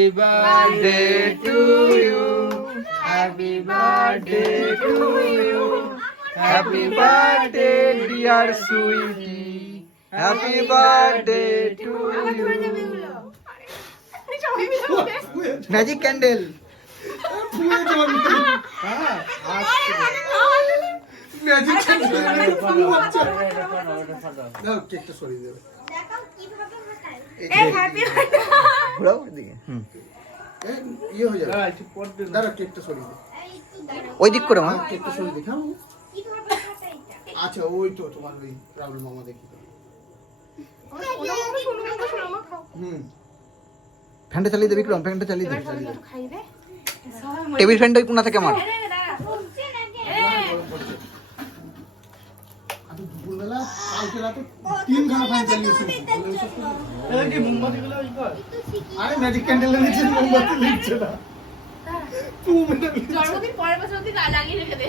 Happy birthday to you. Happy birthday to you. Happy birthday dear sweetie. Happy birthday to you. Magic candle. Magic candle. দাও কেকটা সরিয়ে দেবে। এই happy birthday ঘোরাও এদিকে। ইয়ে হয়ে যাবে। দাঁড়া কেকটা সরিয়ে দে। ওই দিক করে মা। কেকটা সরিয়ে দে। খাও। আচ্ছা ওই তো তোমার ওই রাহুল মামা দেখি। ফ্যানটা চালিয়ে দে বিক্রম, ফ্যানটা চালিয়ে দে। টেবিল ফ্যানটা কোনা থেকে আমার। আমি দুপুরবেলা কালকে রাতে 3 ঘন্টা ফ্যান চালিয়েছি। আরে ম্যাজিক ক্যান্ডেল নিচে মোমবাতি লিখছে না। জন্মদিন পরের বছর লাগিয়ে রেখে দে।